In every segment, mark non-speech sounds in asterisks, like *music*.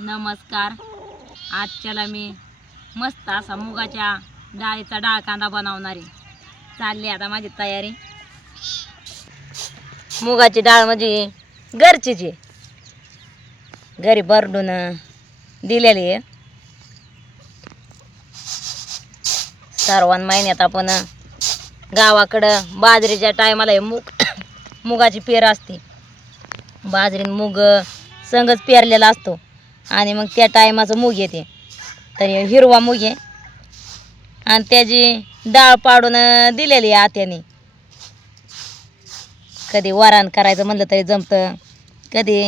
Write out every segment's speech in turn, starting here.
नमस्कार. आजच्याला मी मस्त असा मुगाच्या डाळीचा डाळ कांदा बनवणार आहे. चालली आता माझी तयारी. मुगाची डाळ म्हणजे घरचीच आहे. घरी भरडून दिलेली आहे. सर्वान महिन्यात आपण गावाकडं बाजरीच्या टायमाला मुग *coughs* मुगाची पेर असते. बाजरीन मुग संगच पेरलेला असतो. आणि मग त्या टायमाचं मूग येते. तर हिरवा मूग आहे. आणि त्याची डाळ पाडून दिलेली आहे आत्याने. कधी वराण करायचं म्हणलं तरी जमतं. कधी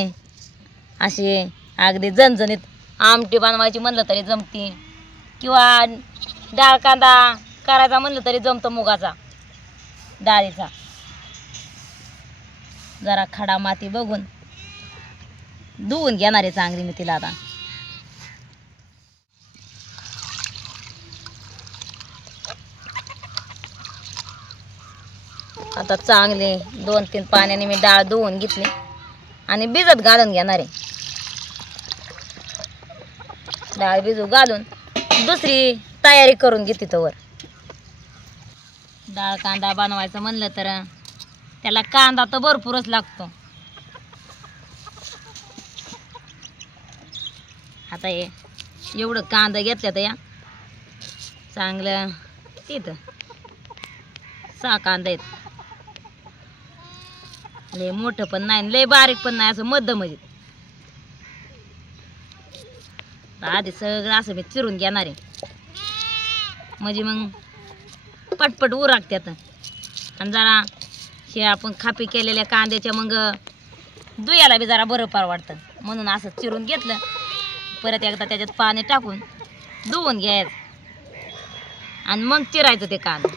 अशी अगदी जणजणीत आमटी बनवायची म्हणलं तरी जमती. किंवा डाळ कांदा करायचा म्हणलं तरी जमतं मुगाचा डाळीचा. जरा खडा माती बघून धुवून घेणार आहे चांगली मी तिला आता. आता चांगले दोन तीन पाण्याने मी डाळ धुवून घेतली आणि भिजत घालून घेणार आहे. डाळ भिजू घालून दुसरी तयारी करून घेते तोवर डाळ कांदा बनवायचं म्हणलं तर त्याला कांदा तर भरपूरच लागतो. आता हे एवढं कांदा घेतल्या तर या. चांगलं तिथं सहा कांदा आहेत. लय मोठं पण नाही लय बारीक पण नाही असं मध्यम आधी सगळं असं मी चिरून घेणार आहे. म्हणजे मग पटपट उरागत्यात आणि जरा हे आपण खापी केलेल्या कांद्याच्या मग दुयाला बी जरा बरं परवडतं. म्हणून असं चिरून घेतलं. परत एकदा त्याच्यात पाणी टाकून धुवून घ्यायचं. आणि मग चिरायचं ते कांदा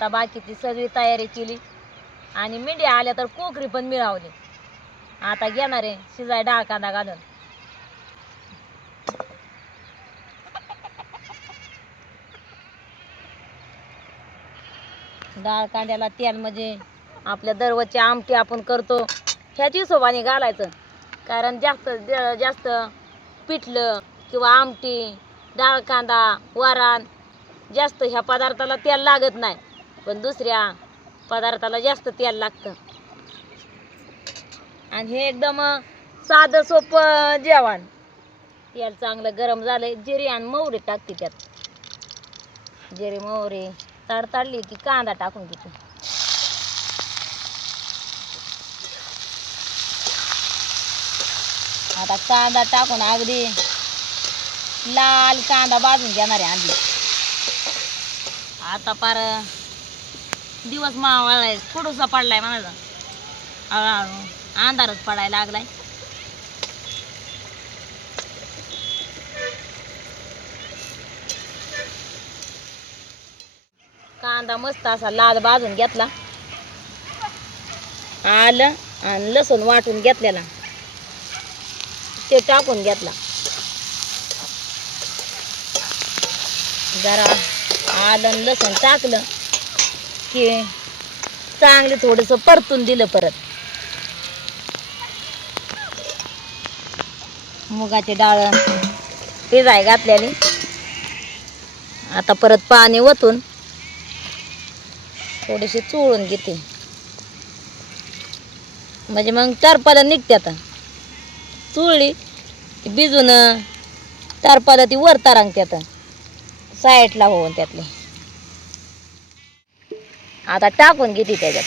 आता बाकीची सगळी तयारी केली. आणि मेंढ्या आल्या तर कोकरी पण मिळवली. आता घेणार आहे शिजाय डाळ कांदा घालून. डाळ कांद्याला तेल म्हणजे आपल्या दररोजची आमटी आपण करतो. ह्याच हिशोबाने घालायचं. कारण जास्त जास्त पिठलं किंवा आमटी डाळ कांदा वरण जास्त ह्या पदार्थाला तेल लागत नाही. पण दुसऱ्या पदार्थाला जास्त तेल लागतं. आणि हे एकदम साधं सोपं जेवण. तेल चांगलं गरम झालंय जिरी आणि मोहरी टाकते त्यात. जिरी मोहरी तडतडली की कांदा टाकून घेते. आता कांदा टाकून अगदी लाल कांदा भाजून घेणार आहे आधी. आता पार दिवस मावळाय थोडूसा पडलाय म्हणायचा. हळूहळू अंधारच पडायला लागलाय. कांदा मस्त असा लाल भाजून घेतला. आलं आणि लसूण वाटून घेतलेला. ते टाकून घेतला. जरा आलं लसूण टाकलं. की चांगलं थोडंसं परतून दिलं परत. मुगाची डाळ भिजाय घातल्याने आता परत पाणी ओतून थोडीशी चोळून घेते. म्हणजे मग टरपाला निघते आता. चुळली भिजून टरपाला ती वर तारांगते आता. साईडला होऊन त्यातली. आता टाकून घेते त्याच्यात.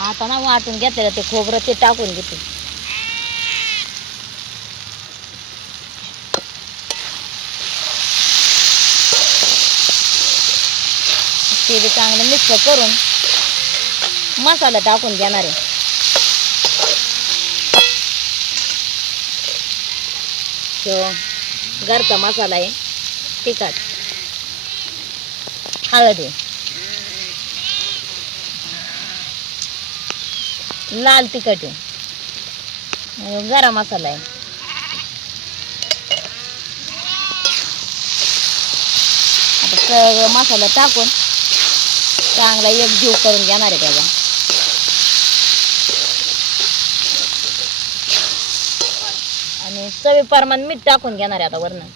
आता ना वाटून घेतलेलं ते खोबरं ते टाकून घेते. ते बी चांगलं मिक्स करून मसाला टाकून घेणार आहे. तो घरचा मसाला आहे तिखट हळद आहे. लाल तिखट आहे. गरम मसाला आहे. आता सगळं मसाला टाकून चांगला एक जीव करून घेणार आहे त्याचा. आणि चवी परमान मीठ टाकून घेणार आहे आता वरनं.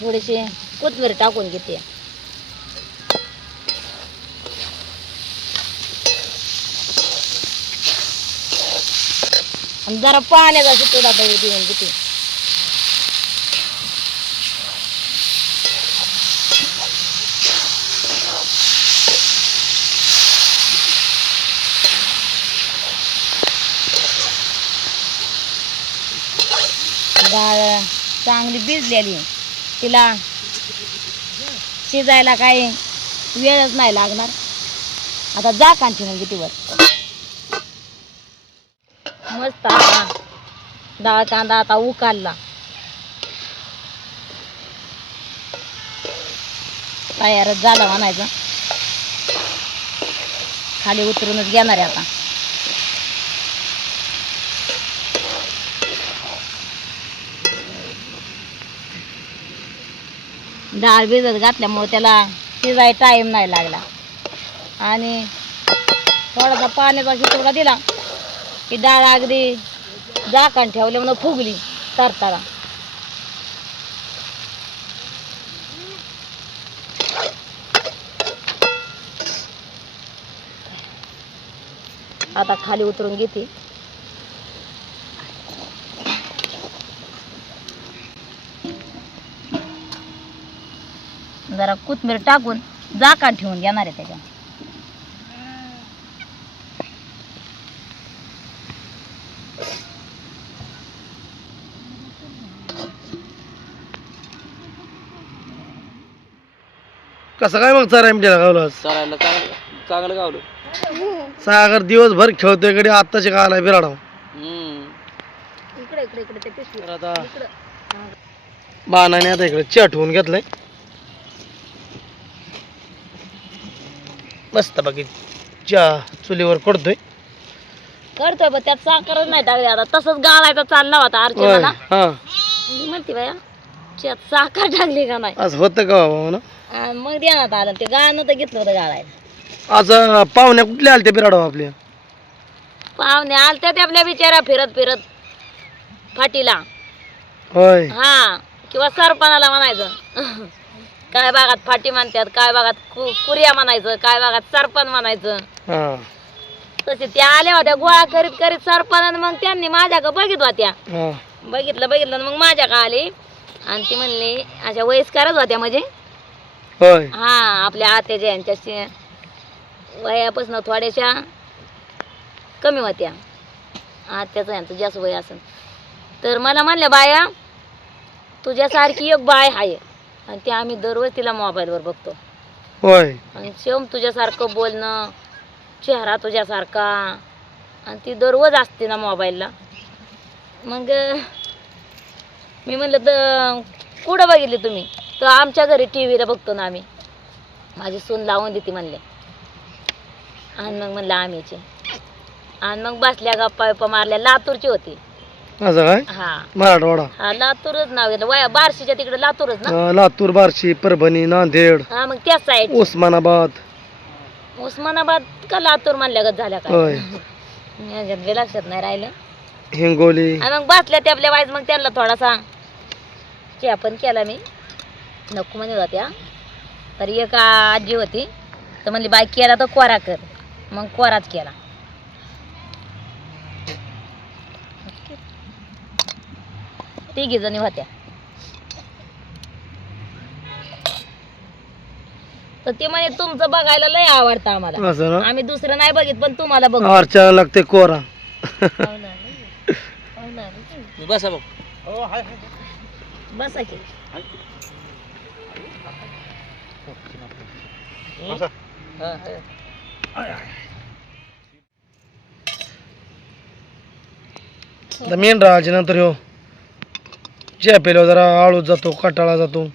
थोडीशी कोथमीर टाकून घेते. आणि जरा पाण्याचा शितो आता देऊन घेते डाळ चांगली भिजलेली. तिला शिजायला काही वेळच नाही लागणार. आता जा कांची मग किती मस्त डाळ कांदा आता उकालला तयारच झाला म्हणायचं. खाली उतरूनच घेणार आहे आता. डाळ भिजत घातल्यामुळे त्याला शिजाय टाईम नाही लागला. आणि थोडासा पाण्याचा शितोडा दिला की डाळ अगदी झाकण ठेवले म्हणून फुगली तरतारा. आता खाली उतरून घेते. जरा कोथमीर टाकून झाकण ठेवून घेणार आहे त्याच्या कसं काय मग चार एमटीला गावलं चालायला चांगलं चांगलं गावलं. सागर दिवसभर खेळतोयकडे आत्ताचे गाला बिराडाव हम्म. इकडे इकडे इकडे ते पिशवी. तर आता इकडं. बाणाने आता इकडे घेतलाय. मस्त बाकी चहा चुलीवर कडतोय करतोय पण त्यात साखरच नाही टाकली आता. तसंच गाळायचा चालला होता होय अर्चनाला हा. मी म्हणते बाया त्यात साखर टाकली का नाही? आज होतं का बाबा म्हणा आणि मग देण्यात आलं. ते गाणं तर घेतलं होतं गाळायला आज अं, पाहुण्या कुठल्या आल्या त्या बिराडाव आपल्या? पाहुणे आलते ते आपल्या बिचारा फिरत फिरत फाटीला. होय. हा किंवा सरपणाला म्हणायचं. काय भागात फाटी म्हणतात काय भागात कु कुरिया म्हणायचं काय भागात सरपण म्हणायचं. हा. तसे त्या आल्या होत्या गोळा करीत करीत सरपणानं मग त्यांनी माझ्याकडे बघित होत्या. हा. बघितलं बघितलं आणि मग माझ्याकडे आली. आणि ती म्हणली अशा वयस्करच होत्या म्हणजे. होय. हा आपल्या आत्याच्या यांच्या वयापासून थोड्याशा कमी होत्या. आत्याचं यांचं जास्त वय असेल तर मला म्हणल्या बाया तुझ्यासारखी एक बाय आहे आणि ती आम्ही दररोज तिला मोबाईलवर बघतो. होय. आणि सेम तुझ्यासारखं बोलणं चेहरा तुझ्यासारखा. आणि ती दररोज असते ना मोबाईलला. मग मी म्हणलं तर कुठं बघितली तुम्ही? तर आमच्या घरी टी व्हीला बघतो ना आम्ही. माझी सून लावून देते म्हणले. आणि मग म्हणलं आम्हीचे आणि मग बसल्या गप्पा गप्पा मारल्या लातूरची होती. असं काय? हा. मराठवाडा. हा लातूरच नाव घेतलं. वया बार्शीच्या तिकडे लातूरच ना? अं, लातूर बार्शी परभणी नांदेड. हा मग त्याच साईड उस्मानाबाद. उस्मानाबाद का लातूर म्हणल्यागत झाल्या होय. बी लक्षात नाही राहिलं. हिंगोली. आणि मग बसल्या त्या आपल्या वाईज मग त्यांना थोडासा. चहा पण केला मी. नको म्हणजे होत्या तर एक आजी होती. तर म्हणली बाय केला तर कोरा कर. मग कोराच केला. तिघी जणी होत्या. तर ते म्हणे तुमचं बघायला लय आवडतं आम्हाला. आम्ही दुसरं नाही बघित पण तुम्हाला बघ. अर्चा लागते कोरा. हो हो बसा बघ. हो, बसा की. मेन राहायचे नंतर ह्यो चहा पेल्यावर जरा आळू जातो कटाळा जातो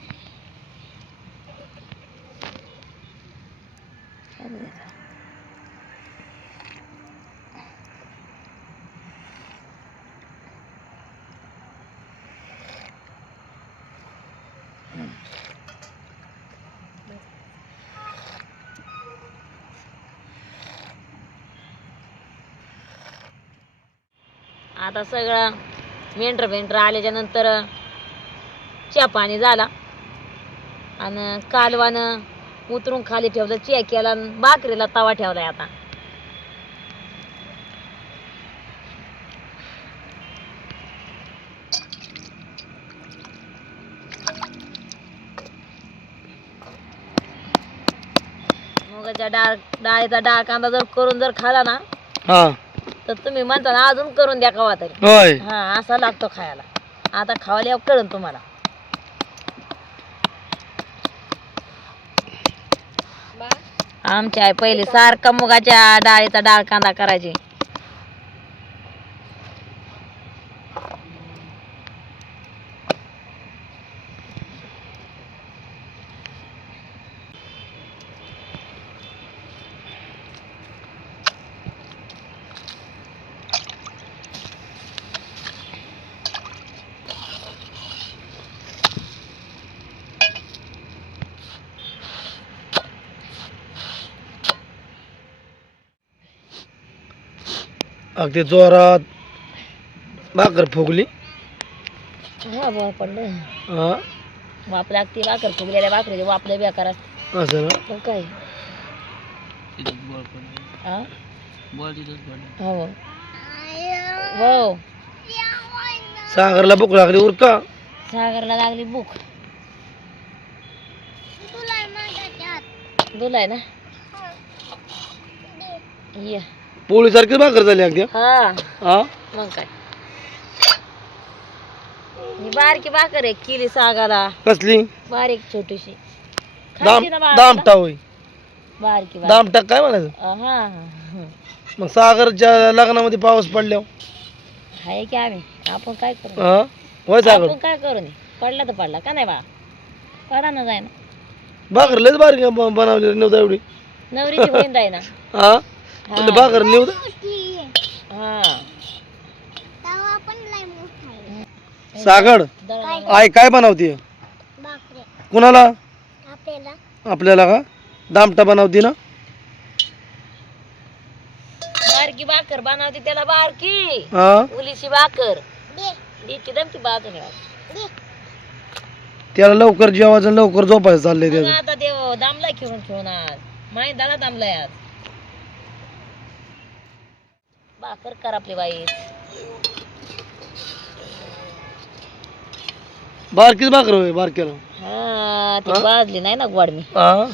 आता सगळं मेंढर मेंढर आल्याच्यानंतर च्या पाणी झाला. आणि कालवानं उतरून खाली ठेवलं चिया केला आणि भाकरीला तवा ठेवलाय आता. मुगाच्या डाळ डाळीचा डाळ कांदा जर करून जर खाला ना हा. तर तुम्ही म्हणता ना अजून करून द्या कवा तरी. होय. हा असा लागतो खायला. आता खावाल्यावर कळन तुम्हाला. आमची आई पहिले सारखा मुगाच्या डाळीचा डाळ कांदा करायची. अगदी जोरात भाकर फुगली. हा बाबा पडलं. हा? वाप लागते भाकर फुगलेल्या भाकरीचे वापले बेकार असते असं ना? मग काय? हा हो. हो. सागरला भूक लागली उरका. सागरला लागली भूक. दुलाय ना? ये. पोळी सारखीच भाकर झाली अगदी हा? हा. मग काय? ही बारकी भाकर आहे किली सागाला. कसली? बारीक छोटीशी. दाम खायची ना बाळाला? दामटा होय. बारकी. दामटा काय म्हणायचं? हा हा मग सागरच्या लग्नामध्ये पाऊस पडल्यावर? आहे की आम्ही. आपण काय करू? हा? होय सागर? आपण काय करू नये पडला तर पडला का नाही बा? पडा ना जाय ना. भाकर लयच बारीक बनवली नव्हता एवढी. नवरीची बहीण जाय ना. हा? म्हणजे भाकर निवड हा. सागड आई काय बनवते कुणाला? आपल्याला. का? दामटा बनवते ना? बारकी भाकर बनवते त्याला बारकी. हा? उलीची भाकर. देते दमकी बाजूने. भाकर. त्याला लवकर जेवायचं आणि लवकर झोपायचं चाललंय मग त्याचं. आता देव दामला खेळून खेळून आज. माही दादा दामलाय आज. भाकर कर आपली बाई. बारकीच भाकर होय बारक्याला. हा ती भाजली नाही ना गोड मी. हा?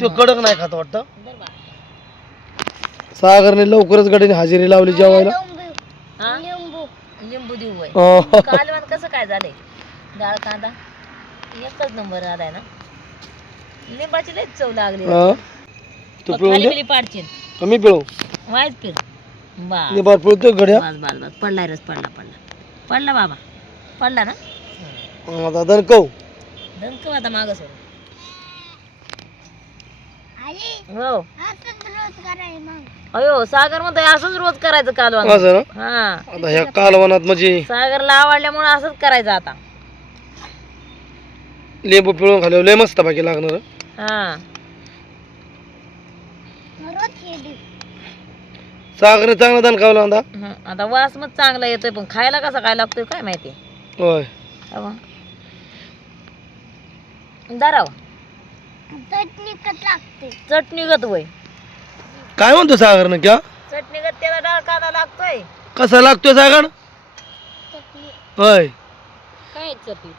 तो कडक नाही खात वाटतं? बा. सागरने लवकरच गडीने हजेरी लावली जेवायला. हा? लिंबू. देऊ बाई. हा. कालवण कसं काय झालंय? डाळ कांदा? एकच नंबर आलाय ना? लिंबाची लय चव लागली. तू पिळून खाली दे. बिली पाडशील. कमी पिळू. वाईच पीर बा मी बार पिळतो गड्या. बस बस बस पडलाय रस पडला पडला. पडला बाबा. पडला ना? आता दणकव. दणक आता माग सोड हो. अयो सागर म्हणतोय असंच रोज करायचं असं ना? हा. आता ह्या कालवनात म्हणजे सागरला आवडल्यामुळे असंच करायचं आता. लिंबू पिळून खाल्यावर लय मस्त बाकी लागणार. हा. सागरने चांगला दणकावला होता हं, आता वास मग चांगला येतोय पण खायला कसा काय लागतोय काय माहिती? होय. दाराव. चटणी गत वय काय म्हणतो सागरनं क्या चटणी गत त्याला डाळ कांदा लागतोय. कसा लागतोय सागर होय. काय चपी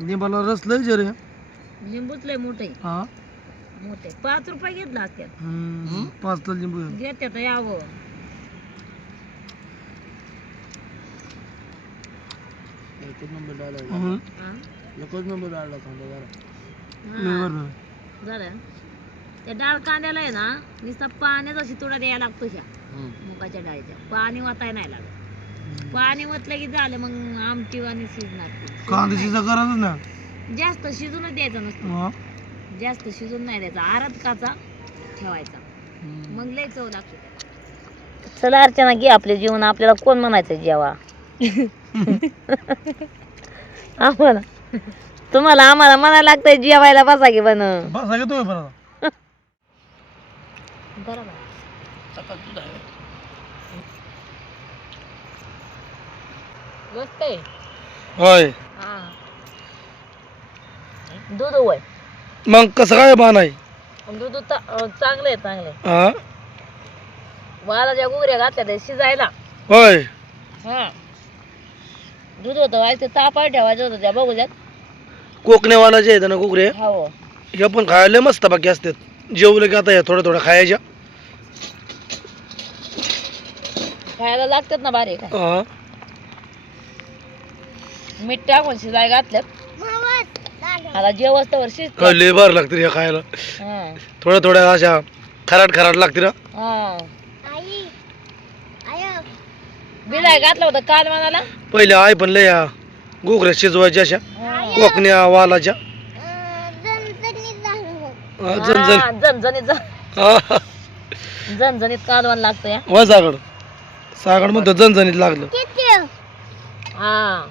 लिंबाला रस लय जे रे लिंबूच लय मोठे हा. मोठे. पाच रुपये घेतला असत्यात. हम्म, पाच तर लिंबू आहे. घेत्यात यावं एकच नंबर डायलॉग हम्म, हा? एकच नंबर डायलॉग सांगतो जरा. लय हा, बरं. आहे. झालं त्या डाळ कांद्याला आहे ना नुसता पाण्याचा शितोडा द्यायला लागतो ह्या. हम्म. मुगाच्या डाळीच्या. पाणी वाटाय नाही लागत. पाणी वतलं की झालं मग आमटी आणि शिजणार ती. कांद्याची गरज ना. जास्त शिजूनच द्यायचं नसतं. हा. जास्त शिजून नाही द्यायचा आरत काचा ठेवायचा. मग लय चव लागते चला अर्चना घे आपले जीवन आपल्याला कोण म्हणायचं जेवा? *laughs* आम्हाला. तुम्हाला आम्हाला म्हणायला लागतंय जेवायला बसा की बन बसा तुम्ही बरोबर. मस्त आहे. होय. दूध होय मग कसं काय बाण आहे? दूध चांगलं आहे चांगलं आहे. हा? वालाच्या गुगऱ्या घातल्या त्या शिजायला. होय. हा. दूध होतं व्हायचं ते तापाय ठेवायचं होतं त्या बघू द्यात. कोकणे वालाचे आहेत ना कुकरे हो. हे पण खायला मस्त बाकी असतात. जेवलं की आता हे थोड्या थोड्या खायच्या. खायला लागतात ना बारीक. हा. मीठ टाकून शिजाय घातल्यात. आता जेवस्तवर शिज काय लय बार लागते रे खायला. हा. थोड्या थोड्या अशा खराट खराट लागते ना. हा. बिलाय घातलं होतं काल मनाला? पहिले आई पण लय गोगऱ्या शिजवायच्या अशा कोकण्या वालाच्या. झणझणीत कालवण लागतं या. वा सागड. सागड म्हणतो झणझणीत लागलं. हा.